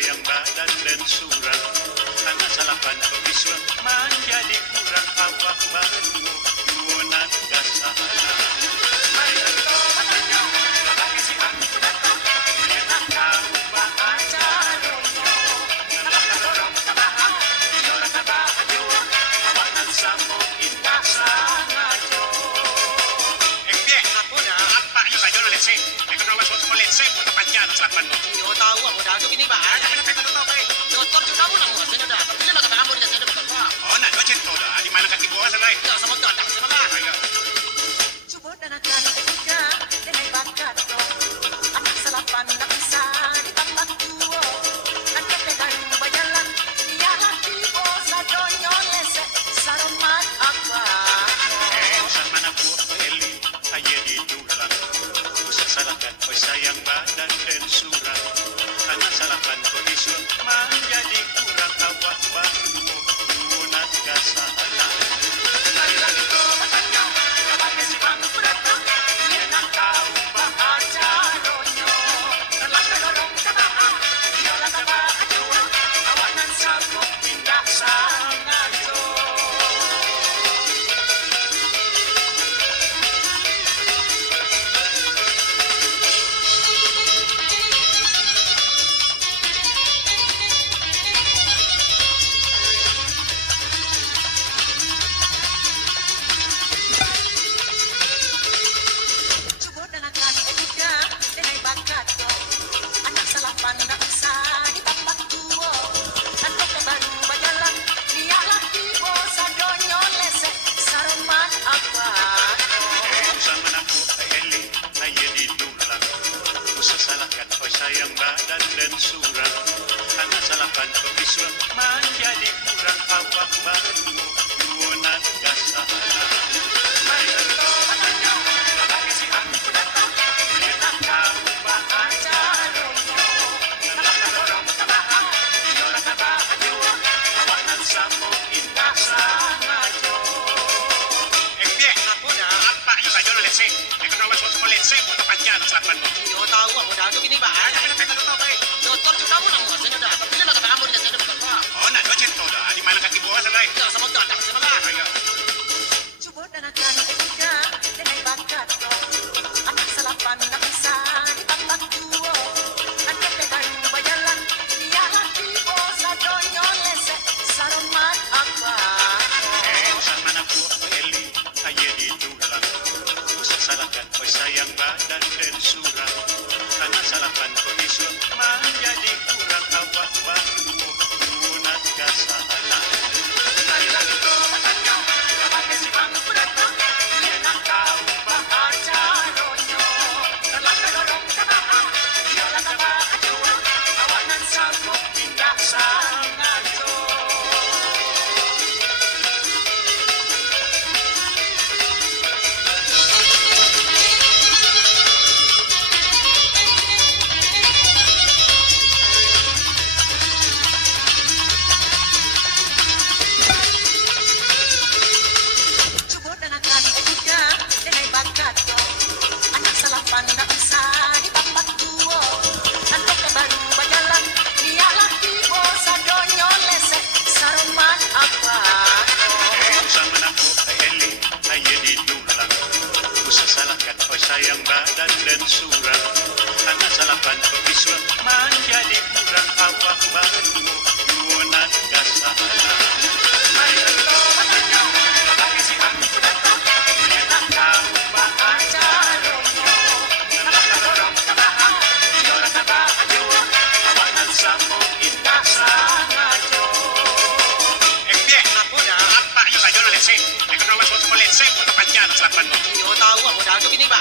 sayang badan dan surat, karena salapan pembiswa menjadi kurang awak baru yunan gasahala. Selapan mo. Yo tahu amo dado ini ba? Tapi na peka to kay. Doktor juga mo nang mo sa da. Pila na ka amo ni sa da ba? Oh, na no chento da. Di man katibuha sa lay. Ya sa mo da sa mga. Ayo. Subod na nagkaniga, dinay bakat ko. Anak sa lapan na isa, di pagpagtuo. Nagkatagan bayalan, iyalang tipo sa donyo lese, sa roman akwa. Usan man ako, Eli, aye di dulang. Usa salakan, oy sayang badan dan surat. Karena salakan ko isu, menjadi kurang awak baru yunan gasahala. Subod na nagkaniga, dinay bakat ko. Anak sa lapan na isa, di pagpagtuo. Nagkatagan bayalan, iyalang tipo sa donyo lese, sa roman akwa. Usan man ako, Eli, aye di dulang. Usa salakan, oy sayang badan dan surat. Karena salakan ko isu, menjadi kurang awak baru yunan gasahala. Yo tahu amo dado ini ba? Tapi na peka to kay. Doktor juga mo nang mo sa da. Pila na ka amo ni sa da ba? Oh, na no chento da. Di man katibuha sa lay. Yo sa mo da sa mga. Ayo. Subod na nagkaniga, dinay bakat ko. Anak sa lapan na isa, di pagpagtuo. Nagkatagan bayalan, iyalang tipo sa donyo lese, sa roman akwa. Usan man ako, Eli, aye di dulang. Usa salakan, oy sayang badan dan surat. Karena salakan ko isu, menjadi kurang awak baru yunan gasahala. Subod na nagkaniga, dinay bakat ko. Anak sa lapan na isa, di pagpagtuo. Nagkatagan bayalan, iyalang tipo sa donyo lese, sa roman akwa. Usan man ako, Eli, aye di dulang. Usa salakan, oy sayang badan dan surat. Karena salapan ko isu, menjadi kurang awak baru yunan gasahala. Yo tahu amo dado ini ba?